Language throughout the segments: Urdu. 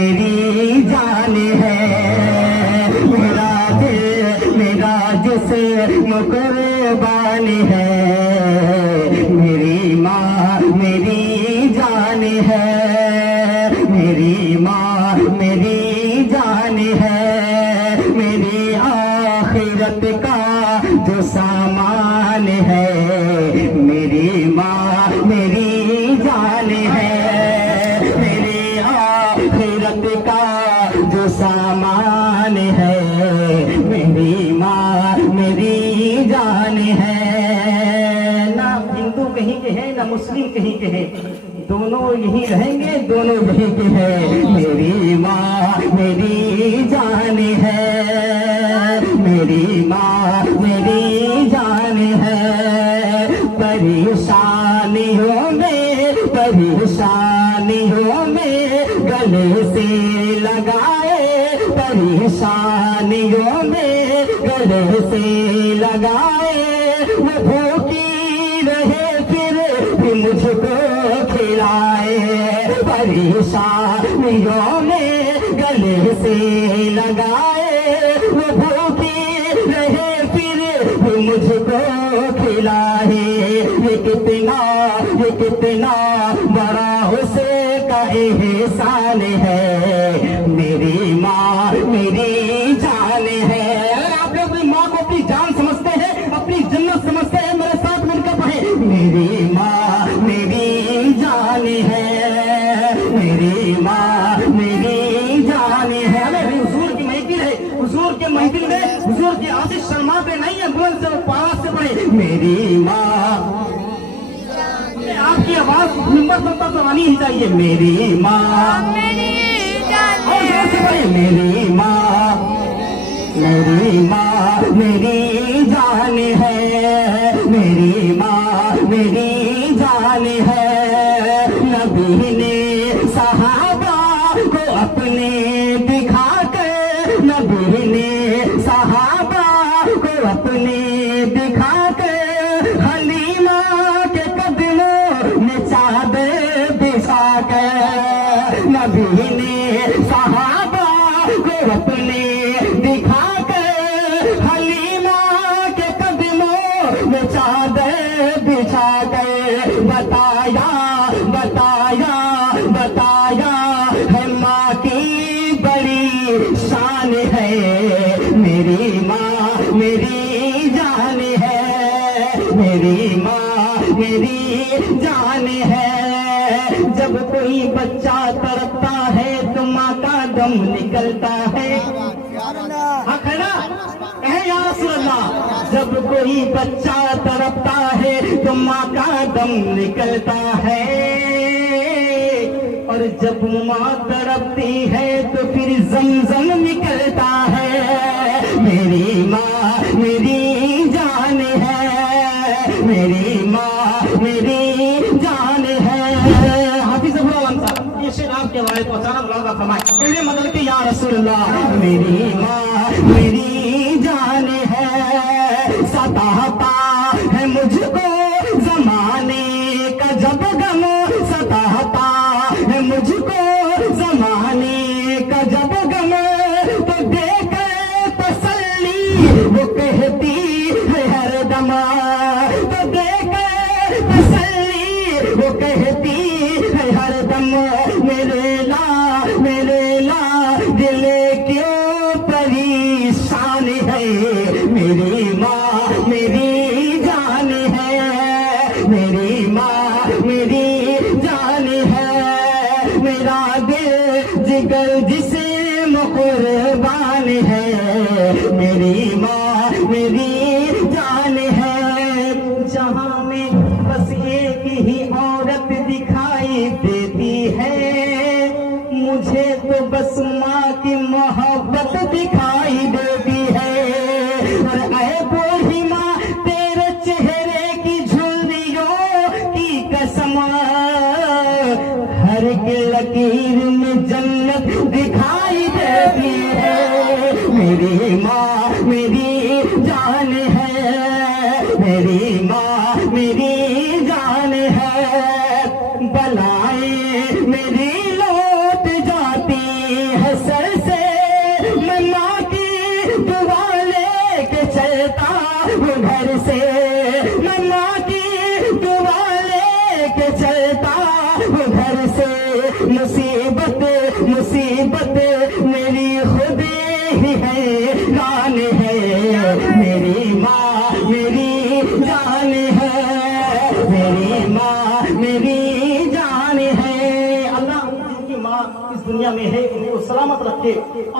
میری جان ہے، میرا دل میرا جسم قربان ہے، میری ماں میری جان ہے، میری ماں میری جان ہے، میری آخرت کا جو سامان ہے، میری ماں میری جان ہے، میری آخرت کا جو سامان ہے، میری ماں میری جان ہے۔ نہ ہندو کہیں کے ہیں نہ مسلم کہیں کے ہیں، دونوں یہی رہیں گے، دونوں یہی کے ہیں، میری ماں میری جان ہے، میری ماں میری جان ہے، پریشانیوں میں گلے سے لگائے، پریشانیوں میں گلے سے لگائے، وہ بھوکی رہے پھر مجھ کو کھلائے، پریشانیوں میں گلے سے لگائے، وہ بھوکی رہے پھر مجھ کو کھلائے، یہ کتنا بڑا اس کا احسان ہے، میری ماں میری جان ہے۔ اگر آپ لوگ اپنی ماں کو اپنی جان سمجھتے ہیں، اپنی جنت سمجھتے ہیں، میرے ساتھ مل کر پڑھیں، میری ماں میری جان ہے، میری ماں میری جان ہے۔ ہمیں حضور کی محفل ہے، حضور کے محفل میں حضور کی آشش شرما پہ نہیں ہے، بلند سے پاس سے پڑھے، میری ماں، آپ کی آواز ہمت سنتا تو آنی ہی چاہیے، میری ماں میری جان ہے، میری ماں میری ماں میری جان ہے، میری ماں میری جان ہے، نبی نے صحابہ کو اپنے دکھا کر، نبی نے صحابہ کو اپنے دکھا کر، حلیمہ کے قدموں میں چادر بچھا کر، نبی نے صحابہ کو اپنے دکھا کر، حلیمہ کے قدموں میں چادر بچھا کر، بتایا ہے ماں کی بڑی شان ہے، میری ماں میری جان ہے، میری ماں میری جان ہے، جب کوئی بچہ تڑپتا ہے تو ماں کا دم نکلتا ہے، یا رسول اللہ، جب کوئی بچہ تڑپتا ہے تو ماں کا دم نکلتا ہے، اور جب ماں تڑپتی ہے تو پھر زمزم نکلتا ہے، میری ماں میری جان ہے، میری ماں میری جان ہے۔ حافظ ابو العالم صاحب یہ شعر آپ کے والد پہنچانا ملازہ فرمائے، کہنے مطلب کہ یا رسول اللہ، میری ماں میری جان ہے، ستاتا ہے مجھ کو زمانے کا جب غم، ستاتا ہے مجھ کو زمانے کا جب غم، تو دے کر تسلی وہ کہتی ہے ہر دم، تو دے کر تسلی وہ کہتی ہے ہر دم، میرے لا دل کیوں پریشان ہے، میری ماں میری جان ہے، میری ماں میری جان ہے، میرا دل جگر جسم قربان ہے، میری ماں میری جان ہے، جہاں میں بس ایک ہی عورت دکھائی دیتی ہے، مجھے تو بس ماں کی محبت دکھائی دیتی ہے، اور اے بوڑھی ماں تیرے چہرے کی جھریوں کی قسم، ہر ایک لکیر میں جنت دکھائی دیتی ہے، میری ماں میری جان ہے، میری ماں میری جان ہے، بلائیں میری لوٹ جاتی انہیں وہ سلامت رکھے،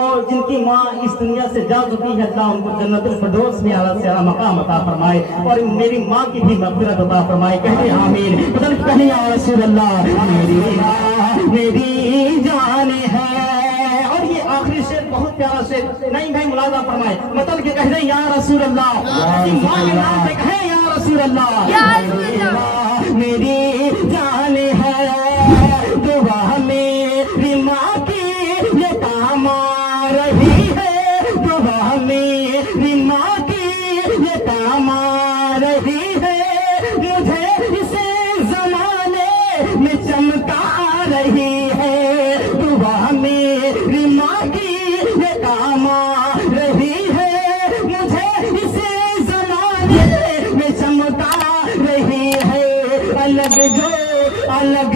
اور جن کی ماں اس دنیا سے جا چکی ہے اللہ ان کو جنت الفردوس میں اعلیٰ سے اعلیٰ مقام عطا فرمائے، اور میری ماں کی بھی مغفرت عطا فرمائے۔ کہتے آمین، مطلب کہیں یا رسول اللہ میری ماں میری جان ہے۔ اور یہ آخری شعر بہت پیارا شعر، نہیں بھائی ملاحظہ فرمائے، مطلب کہ کہتے یا رسول اللہ، ماں کے نام پہ کہیں یا رسول اللہ میری ماں میری جان ہے، دعا میری ماں کی یہ کام آ رہی ہے، دعا میری ماں کی یہ کام آ رہی ہے، مجھے اسے زمانے میں چمکا رہی ہے، دعا میری ماں کی یہ کام آ رہی ہے، مجھے اسے زمانے میں چمکا رہی ہے، الگ